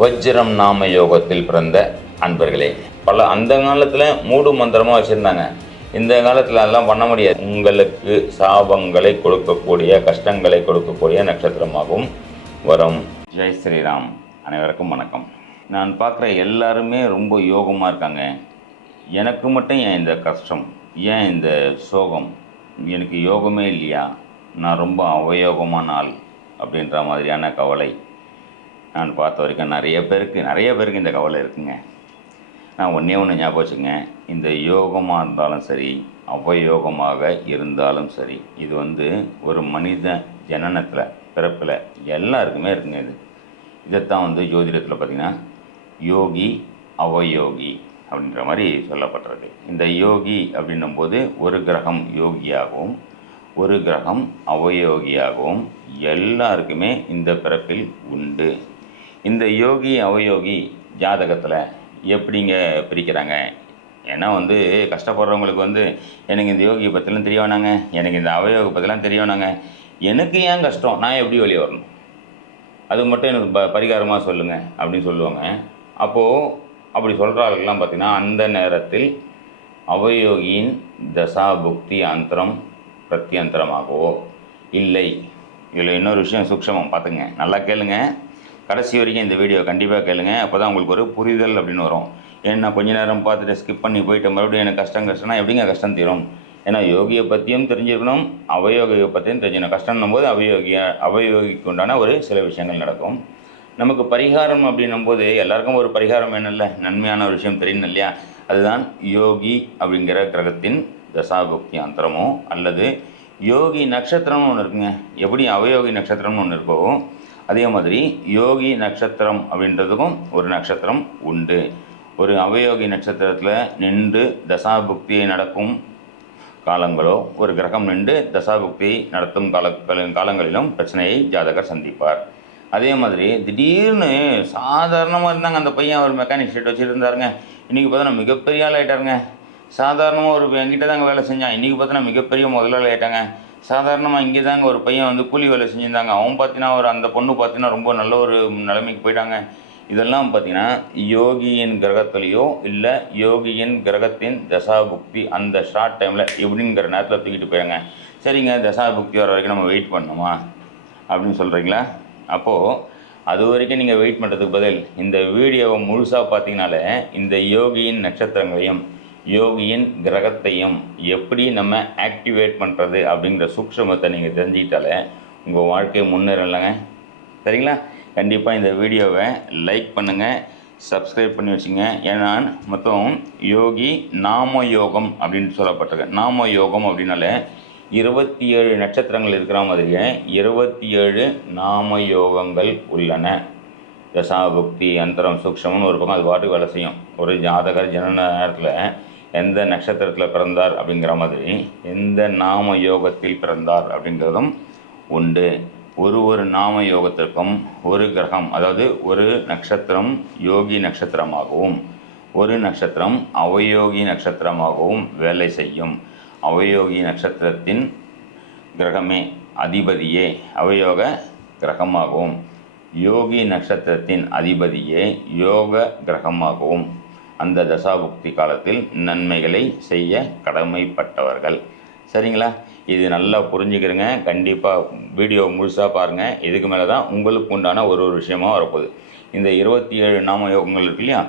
வஜ்ரம் நாம யோகத்தில் பிறந்த அன்பர்களே, பல அந்த காலத்தில் மூடு மந்திரமாக வச்சுருந்தாங்க. இந்த காலத்தில் அதெல்லாம் பண்ண முடியாது. உங்களுக்கு சாபங்களை கொடுக்கக்கூடிய, கஷ்டங்களை கொடுக்கக்கூடிய நட்சத்திரமாகவும் வரும். ஜெய் ஸ்ரீராம். அனைவருக்கும் வணக்கம். நான் பார்க்குற எல்லாருமே ரொம்ப யோகமாக இருக்காங்க. எனக்கு மட்டும் ஏன் இந்த கஷ்டம், ஏன் இந்த சோகம், எனக்கு யோகமே இல்லையா, நான் ரொம்ப அவயோகமான ஆள் அப்படின்ற மாதிரியான கவலை நான் பார்த்த வரைக்கும் நிறைய பேருக்கு இந்த கவலை இருக்குங்க. நான் ஒன்று ஞாபகம் வச்சுங்க, இந்த யோகமாக இருந்தாலும் சரி, அவயோகமாக இருந்தாலும் சரி, இது ஒரு மனித ஜனனத்தில், பிறப்பில் எல்லாருக்குமே இருக்குங்க. இதைத்தான் ஜோதிடத்தில் பார்த்திங்கன்னா யோகி அவயோகி அப்படின்ற மாதிரி சொல்லப்பட்டிருக்கு. இந்த யோகி அப்படின்னும்போது ஒரு கிரகம் யோகியாகவும் ஒரு கிரகம் அவயோகியாகவும் எல்லாருக்குமே இந்த பிறப்பில் உண்டு. இந்த யோகி அவயோகி ஜாதகத்தில் எப்படிங்க பிரிக்கிறாங்க? ஏன்னா கஷ்டப்படுறவங்களுக்கு எனக்கு இந்த யோகியை பற்றிலாம் தெரிய வேணாங்க, எனக்கு இந்த அவயோகை பற்றிலாம் தெரிய வேணாங்க, எனக்கு ஏன் கஷ்டம், நான் எப்படி வெளியே வரணும், அது மட்டும் எனக்கு பரிகாரமாக சொல்லுங்கள் அப்படின்னு சொல்லுவாங்க. அப்போது அப்படி சொல்கிற ஆளுக்கெல்லாம் பார்த்திங்கன்னா அந்த நேரத்தில் அவயோகியின் தசா புக்தி அந்தரம் பிரத்யந்தரமாகவோ இல்லை. இதில் இன்னொரு விஷயம் சூக்ஷமம் பார்த்துங்க, நல்லா கேளுங்க, கடைசி வரைக்கும் இந்த வீடியோ கண்டிப்பாக கேளுங்க. அப்போ தான் உங்களுக்கு ஒரு புரிதல் அப்படின்னு வரும். ஏன்னா கொஞ்ச நேரம் பார்த்துட்டு ஸ்கிப் பண்ணி போயிட்டு மறுபடியும் எனக்கு கஷ்டம்னா எப்படிங்க கஷ்டம் தீரும்? ஏன்னா யோகியை பற்றியும் தெரிஞ்சுக்கணும், அவயோகியை பற்றியும் தெரிஞ்சுக்கணும். கஷ்டம்னும் போது அவயோகிக்கு உண்டான ஒரு சில விஷயங்கள் நடக்கும். நமக்கு பரிகாரம் அப்படின்னும் போது எல்லாருக்கும் ஒரு பரிகாரம் வேணும் இல்லை, நன்மையான ஒரு விஷயம் தெரியணும் இல்லையா? அதுதான் யோகி அப்படிங்கிற கிரகத்தின் தசாபுக்தி அந்தரமோ அல்லது யோகி நட்சத்திரம்னு ஒன்று இருக்குங்க. எப்படி அவயோகி நட்சத்திரம்னு ஒன்று இருக்கோ அதே மாதிரி யோகி நட்சத்திரம் அப்படின்றதுக்கும் ஒரு நட்சத்திரம் உண்டு. ஒரு அவயோகி நட்சத்திரத்தில் நின்று தசாபுக்தியை நடக்கும் காலங்களோ, ஒரு கிரகம் நின்று தசாபுக்தியை நடத்தும் காலங்களிலும் பிரச்சனையை ஜாதகர் சந்திப்பார். அதே மாதிரி திடீர்னு சாதாரணமாக இருந்தாங்க அந்த பையன், ஒரு மெக்கானிக் ஷெட் வச்சுருந்தாருங்க, இன்றைக்கி பார்த்தோன்னா மிகப்பெரிய ஆள் ஆகிட்டாருங்க. சாதாரணமாக ஒரு என்கிட்ட தாங்க வேலை செஞ்சான், இன்றைக்கி பார்த்தோன்னா மிகப்பெரிய முதலாளி ஆகிட்டாங்க. சாதாரணமாக இங்கே தாங்க ஒரு பையன் கூலி வேலை செஞ்சுருந்தாங்க, அவன் பார்த்தீங்கன்னா அந்த பொண்ணு பார்த்தீங்கன்னா ரொம்ப நல்ல ஒரு நிலைமைக்கு போயிட்டாங்க. இதெல்லாம் பார்த்தீங்கன்னா யோகியின் கிரகத்துலேயோ இல்லை யோகியின் கிரகத்தின் தசாபுக்தி அந்த ஷார்ட் டைமில் எப்படிங்கிற நேரத்தில் தூக்கிட்டு போயிடுங்க. சரிங்க, தசாபுக்தி வர வரைக்கும் நம்ம வெயிட் பண்ணணுமா அப்படின்னு சொல்கிறீங்களா? அப்போது அது வரைக்கும் நீங்கள் வெயிட் பண்ணுறதுக்கு பதில் இந்த வீடியோவை முழுசாக பார்த்தீங்கனாலே இந்த யோகியின் நட்சத்திரங்களையும் யோகியின் கிரகத்தையும் எப்படி நம்ம ஆக்டிவேட் பண்ணுறது அப்படிங்கிற சூக்ஷ்மத்தை நீங்கள் தெரிஞ்சுக்கிட்டாலே உங்கள் வாழ்க்கையை முன்னேறலைங்க. சரிங்களா? கண்டிப்பாக இந்த வீடியோவை லைக் பண்ணுங்கள், சப்ஸ்கிரைப் பண்ணி வச்சுங்க. ஏன்னா மொத்தம் யோகி நாம யோகம் அப்படின்னு சொல்லப்பட்டிருக்கு. நாம யோகம் அப்படின்னாலே 27 நட்சத்திரங்கள் இருக்கிற மாதிரியே 27 நாம யோகங்கள் உள்ளன. தசாபுக்தி அந்தரம் சூக்ஷம்னு ஒரு பக்கம் அது பாட்டுக்கு வேலை செய்யும். ஒரு ஜாதகர் ஜனன நேரத்தில் எந்த நட்சத்திரத்தில் பிறந்தார் அப்படிங்கிற மாதிரி எந்த நாம யோகத்தில் பிறந்தார் அப்படிங்கிறதும் உண்டு. ஒரு நாம யோகத்திற்கும் ஒரு கிரகம், அதாவது ஒரு நட்சத்திரம் யோகி நட்சத்திரமாகவும் ஒரு நட்சத்திரம் அவயோகி நட்சத்திரமாகவும் வேலை செய்யும். அவயோகி நட்சத்திரத்தின் கிரகமே அதிபதியே அவயோக கிரகமாகவும் யோகி நட்சத்திரத்தின் அதிபதியே யோக கிரகமாகவும் அந்த தசாபுக்தி காலத்தில் நன்மைகளை செய்ய கடமைப்பட்டவர்கள். சரிங்களா? இது நல்லா புரிஞ்சுக்கிறங்க. கண்டிப்பாக வீடியோ முழுசாக பாருங்கள். இதுக்கு மேலே தான் உங்களுக்கு உண்டான ஒரு விஷயமாக வரப்போகுது. இந்த 27 நாமயோகங்கள் இருக்கு இல்லையா,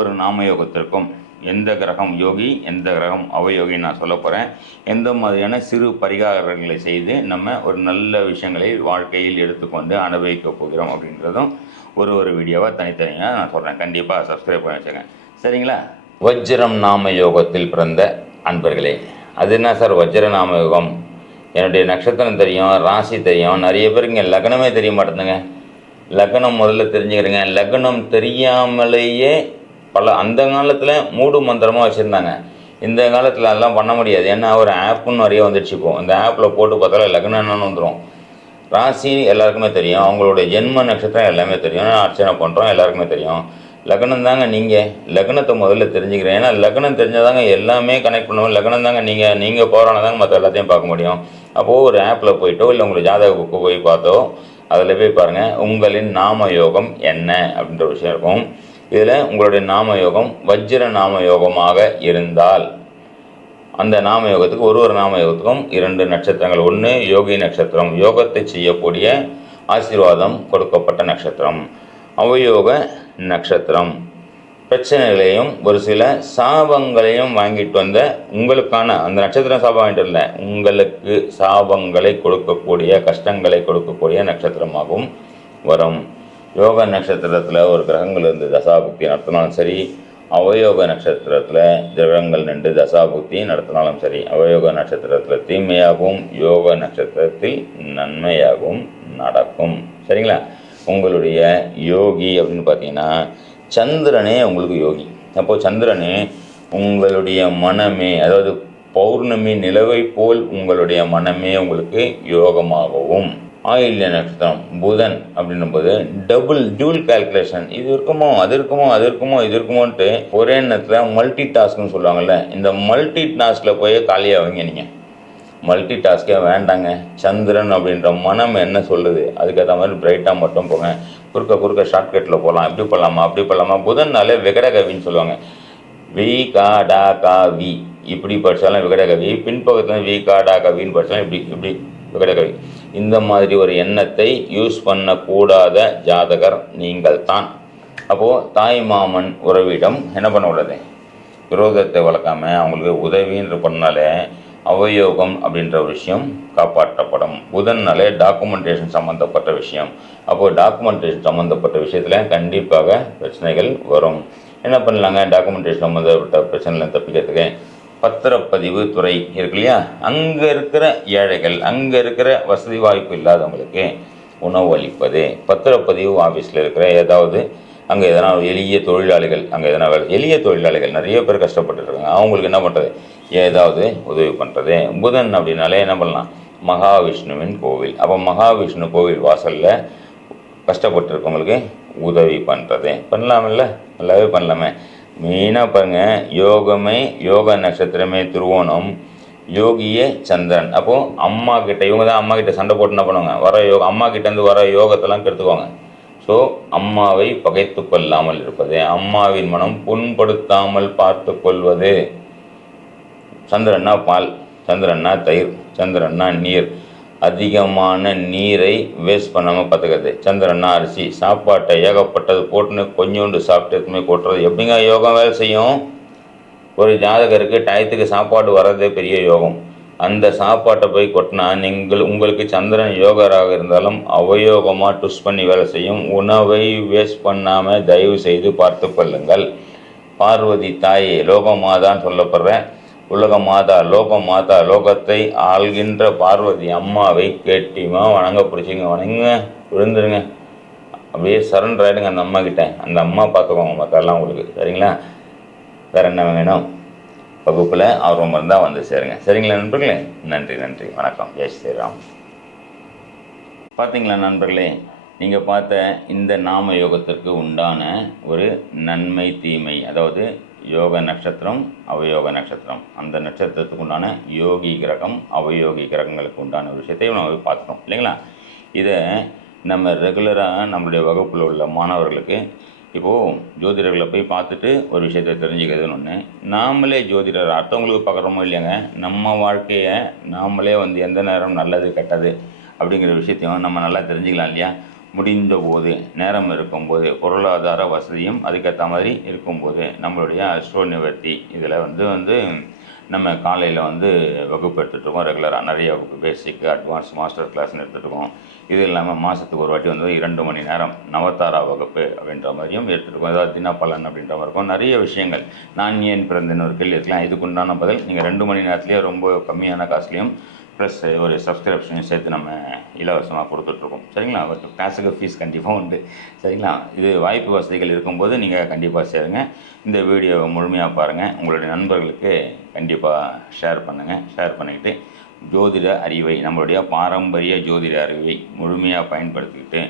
ஒரு நாமயோகத்திற்கும் எந்த கிரகம் யோகி எந்த கிரகம் அவயோகின்னு நான் சொல்ல போகிறேன். எந்த மாதிரியான சிறு பரிகாரங்களை செய்து நம்ம ஒரு நல்ல விஷயங்களை வாழ்க்கையில் எடுத்துக்கொண்டு அனுபவிக்க போகிறோம் அப்படின்றதும் ஒரு வீடியோவாக தனித்தனியாக நான் சொல்கிறேன். கண்டிப்பாக சப்ஸ்கிரைப் பண்ணி வச்சுங்க. சரிங்களா? வஜ்ரம் நாம யோகத்தில் பிறந்த அன்பர்களே, அது என்ன சார் வஜ்ர நாம யோகம்? என்னுடைய நட்சத்திரம் தெரியும், ராசி தெரியும், நிறைய பேருக்கு லக்னமே தெரிய மாட்டேங்குதுங்க. லக்னம் முதல்ல தெரிஞ்சுக்கிறேங்க. லக்னம் தெரியாமலேயே பல அந்த காலத்தில் மூடு மந்திரமாக வச்சுருந்தாங்க. இந்த காலத்தில் அதெல்லாம் பண்ண முடியாது. ஏன்னா ஒரு ஆப்புன்னு நிறைய வந்துடுச்சு. இப்போ இந்த ஆப்பில் போட்டு பார்த்தாலும் லக்னம் என்னன்னு வந்துடும். ராசி எல்லாருக்குமே தெரியும், அவங்களுடைய ஜென்ம நட்சத்திரம் எல்லாமே தெரியும், அர்ச்சனை பண்ணுறோம் எல்லாருக்குமே தெரியும். லக்னம் தாங்க நீங்கள் லக்னத்தை முதல்ல தெரிஞ்சுக்கிறேன். ஏன்னா லக்னம் தெரிஞ்சாதாங்க எல்லாமே கனெக்ட் பண்ணுவோம். லக்னம் தாங்க நீங்கள் போகிறானதாங்க மற்ற எல்லாத்தையும் பார்க்க முடியும். அப்போது ஒரு ஆப்பில் போய்ட்டோ இல்லை உங்களுக்கு ஜாதக புக்கு போய் பார்த்தோ அதில் போய் பாருங்கள் உங்களின் நாம யோகம் என்ன அப்படின்ற விஷயம் இருக்கும். இதில் உங்களுடைய நாம யோகம் வஜ்ர நாம யோகமாக இருந்தால் அந்த நாம யோகத்துக்கு ஒரு நாம யோகத்துக்கும் 2 நட்சத்திரங்கள். ஒன்று யோகி நட்சத்திரம், யோகத்தை செய்யக்கூடிய ஆசீர்வாதம் கொடுக்கப்பட்ட நட்சத்திரம். அவயோக நட்சத்திரம் பிரச்சனைகளையும் ஒரு சில சாபங்களையும் வாங்கிட்டு வந்த உங்களுக்கான அந்த நட்சத்திரம் சாபம் வாங்கிட்டு இல்லை, உங்களுக்கு சாபங்களை கொடுக்கக்கூடிய கஷ்டங்களை கொடுக்கக்கூடிய நட்சத்திரமாகவும் வரும். யோக நட்சத்திரத்தில் ஒரு கிரகங்கள் இருந்து தசாபுக்தி நடத்தினாலும் சரி, அவயோக நட்சத்திரத்தில் கிரகங்கள் நின்று தசாபுக்தி நடத்தினாலும் சரி, அவயோக நட்சத்திரத்தில் தீமையாகவும் யோக நட்சத்திரத்தில் நன்மையாகவும் நடக்கும். சரிங்களா? உங்களுடைய யோகி அப்படின்னு பார்த்தீங்கன்னா சந்திரனே உங்களுக்கு யோகி. அப்போது சந்திரனே உங்களுடைய மனமே, அதாவது பௌர்ணமி நிலவை போல் உங்களுடைய மனமே உங்களுக்கு யோகமாகவும். ஆயில்ய நட்சத்திரம் புதன் அப்படின்னும்போது டியூல் கால்குலேஷன், இது இருக்குமோ அது இருக்குமோ அது இருக்குமோ இது இருக்குமோன்ட்டு ஒரே நேரத்தில் மல்டி டாஸ்க்னு சொல்லுவாங்கள்ல, இந்த மல்டி டாஸ்கில் போய் காலியாகுங்க. நீங்கள் மல்டி டாஸ்கே வேண்டாங்க. சந்திரன் அப்படின்ற மனம் என்ன சொல்லுது அதுக்கேற்ற மாதிரி பிரைட்டாக மட்டும் போங்க. குறுக்க ஷார்ட்கட்டில் போகலாம், இப்படி பண்ணலாமா அப்படி பண்ணலாமா. புதன்னாலே விகடகவின்னு சொல்லுவாங்க. வி கா டா கா வி இப்படி படித்தாலும் விகடகவி, பின்பக்கத்தில் வி கா டா கவின்னு படித்தாலும் இப்படி விகடகவி. இந்த மாதிரி ஒரு எண்ணத்தை யூஸ் பண்ணக்கூடாத ஜாதகர் நீங்கள் தான். அப்போது தாய் மாமன் உறவிடம் என்ன பண்ணக்கூடாது, விரோதத்தை வளர்க்காமல் அவங்களுக்கு உதவின்னு பண்ணாலே அவயோகம் அப்படின்ற ஒரு விஷயம் காப்பாற்றப்படும். புதன்னாலே டாக்குமெண்டேஷன் சம்மந்தப்பட்ட விஷயம். அப்போது டாக்குமெண்டேஷன் சம்மந்தப்பட்ட விஷயத்தில் கண்டிப்பாக பிரச்சனைகள் வரும். என்ன பண்ணலாங்க டாக்குமெண்டேஷன் சம்மந்தப்பட்ட பிரச்சனைகளை தப்பிக்கிறதுக்கு? பத்திரப்பதிவு துறை இருக்கு இல்லையா, அங்கே இருக்கிற ஏழைகள், அங்கே இருக்கிற வசதி வாய்ப்பு இல்லாதவங்களுக்கு உணவு அளிப்பது. பத்திரப்பதிவு ஆஃபீஸில் இருக்கிற ஏதாவது அங்கே எதனா எளிய தொழிலாளிகள், அங்கே எதனா எளிய தொழிலாளிகள் நிறைய பேர் கஷ்டப்பட்டுருக்காங்க, அவங்களுக்கு என்ன பண்ணுறது, ஏதாவது உதவி பண்ணுறது. புதன் அப்படின்னாலே என்ன பண்ணலாம், மகாவிஷ்ணுவின் கோவில். அப்போ மகாவிஷ்ணு கோவில் வாசலில் கஷ்டப்பட்டுருக்கவங்களுக்கு உதவி பண்ணுறது பண்ணலாமில்ல, நல்லாவே பண்ணலாமே. மெயினாக பாருங்கள், யோகமே யோக நட்சத்திரமே திருவோணம், யோகியே சந்திரன். அப்போது அம்மா கிட்ட, இவங்க தான் அம்மா கிட்ட சண்டை போட்டு என்ன பண்ணுவாங்க, வர அம்மா கிட்டேருந்து வர யோகத்தெல்லாம் கெடுத்துக்குவாங்க. ஸோ அம்மாவை பகைத்து கொள்ளாமல் இருப்பது, அம்மாவின் மனம் புண்படுத்தாமல் பார்த்து கொள்வது. சந்திரன்னா பால், சந்திரன்னா தயிர், சந்திரன்னா நீர். அதிகமான நீரை வேஸ்ட் பண்ணாமல் பார்த்துக்கிறது. சந்திரன்னா அரிசி, சாப்பாட்டை ஏகப்பட்டது போட்டுன்னு கொஞ்சோண்டு சாப்பிட்டு எதுவுமே கொட்டுறது. எப்படிங்க யோகம் வேலை செய்யும்? ஒரு ஜாதகருக்கு டயத்துக்கு சாப்பாடு வர்றதே பெரிய யோகம். அந்த சாப்பாட்டை போய் கொட்டினா உங்களுக்கு சந்திரன் யோகராக இருந்தாலும் அவயோகமாக டுஸ் பண்ணி வேலை செய்யும். உணவை வேஸ்ட் பண்ணாமல் தயவு செய்து பார்த்து கொள்ளுங்கள். பார்வதி தாயே லோகமாதான்னு சொல்லப்படுற உலக மாதா, லோகமாதா, லோகத்தை ஆள்கின்ற பார்வதி அம்மாவை கேட்டிமா வணங்க பிடிச்சிங்க, வணங்க விழுந்துருங்க, அப்படியே சரண்டர் ஆகிடுங்க அந்த அம்மா கிட்ட. அந்த அம்மா பார்த்துக்கோங்க மற்றெல்லாம் உங்களுக்கு. சரிங்களா? வேறு என்ன வேணும்? வகுப்பில் ஆர்வம் இருந்தால் வந்து சேருங்க. சரிங்களா நண்பர்களே? நன்றி நன்றி, வணக்கம். ஜெய் ஸ்ரீராம். பார்த்தீங்களா நண்பர்களே, நீங்கள் பார்த்த இந்த நாம யோகத்திற்கு உண்டான ஒரு நன்மை தீமை, அதாவது யோக நட்சத்திரம் அவயோக நட்சத்திரம், அந்த நட்சத்திரத்துக்கு உண்டான யோகி கிரகம் அவயோகி கிரகங்களுக்கு உண்டான விஷயத்தையும் நம்ம பார்த்துட்டோம் இல்லைங்களா? இதை நம்ம ரெகுலராக நம்மளுடைய வகுப்பில் உள்ள மாணவர்களுக்கு, இப்போது ஜோதிடர்களை போய் பார்த்துட்டு ஒரு விஷயத்தை தெரிஞ்சுக்கிறதுன்னு ஒன்று, நாமளே ஜோதிடர் அடுத்தவங்களுக்கு பார்க்குறோமோ இல்லையாங்க, நம்ம வாழ்க்கையை நாமளே எந்த நேரம் நல்லது கெட்டது அப்படிங்கிற விஷயத்தையும் நம்ம நல்லா தெரிஞ்சுக்கலாம் இல்லையா? முடிந்த போது, நேரம் இருக்கும்போது, பொருளாதார வசதியும் அதுக்கேற்ற மாதிரி இருக்கும்போது நம்மளுடைய அஸ்ட்ரோ நிவர்த்தி இதில் நம்ம காலையில் வகுப்பு எடுத்துகிட்ருக்கோம். ரெகுலராக நிறைய வகுப்பு, பேசிக், அட்வான்ஸ், மாஸ்டர் கிளாஸ்னு எடுத்துகிட்ருக்கோம். இது இல்லாமல் மாதத்துக்கு ஒரு வாட்டி 2 மணி நேரம் நவதாரா வகுப்பு அப்படின்ற மாதிரியும் எடுத்துகிட்ருக்கோம். ஏதாவது தினப்பலன் அப்படின்ற மாதிரி இருக்கும். நிறைய விஷயங்கள். நான் ஏன் பிறந்தேன்னு ஒரு கேள்வி இருக்கலாம், இதுக்குண்டான பதில் நீங்கள் 2 மணி நேரத்துலேயே ரொம்ப கம்மியான காசுலேயும் ப்ளஸ் ஒரு சப்ஸ்கிரிப்ஷனையும் சேர்த்து நம்ம இலவசமாக கொடுத்துட்ருக்கோம். சரிங்களா? கிளாஸுக்கு ஃபீஸ் கண்டிப்பாக உண்டு. சரிங்களா? இது வாய்ப்பு வசதிகள் இருக்கும்போது நீங்கள் கண்டிப்பாக சேருங்க. இந்த வீடியோவை முழுமையாக பாருங்கள். உங்களுடைய நண்பர்களுக்கு கண்டிப்பாக ஷேர் பண்ணுங்கள். ஷேர் பண்ணிக்கிட்டு ஜோதிட அறிவை, நம்மளுடைய பாரம்பரிய ஜோதிட அறிவை முழுமையாக பயன்படுத்திக்கிட்டு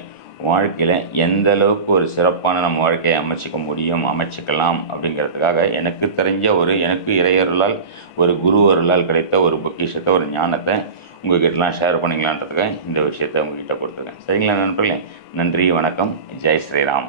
வாழ்க்கையில் எந்த அளவுக்கு ஒரு சிறப்பான நம்ம வாழ்க்கையை அமைச்சிக்கலாம் அப்படிங்கிறதுக்காக எனக்கு தெரிஞ்ச எனக்கு இறையருளால் ஒரு குரு அருளால் கிடைத்த ஒரு பொக்கிஷத்தை, ஒரு ஞானத்தை உங்கள்கிட்டலாம் ஷேர் பண்ணிக்கலான்றதுக்காக இந்த விஷயத்தை உங்ககிட்ட கொடுத்துருக்கேன். சரிங்களா நண்பர்களே? நன்றி, வணக்கம், ஜெய் ஸ்ரீராம்.